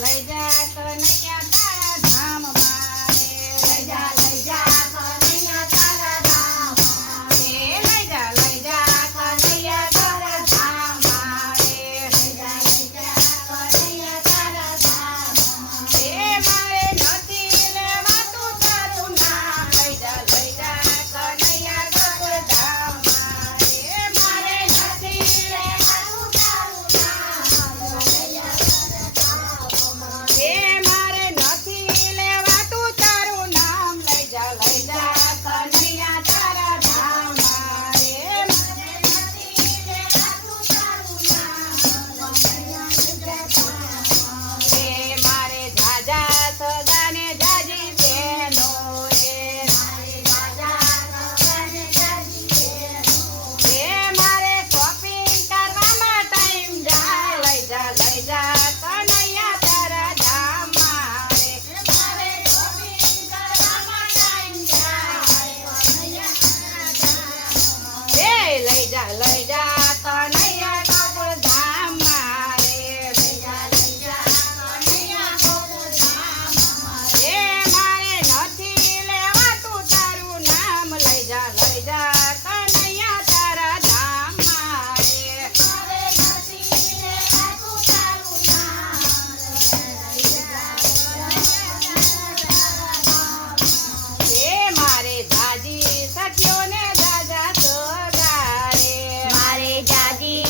like that. daddy.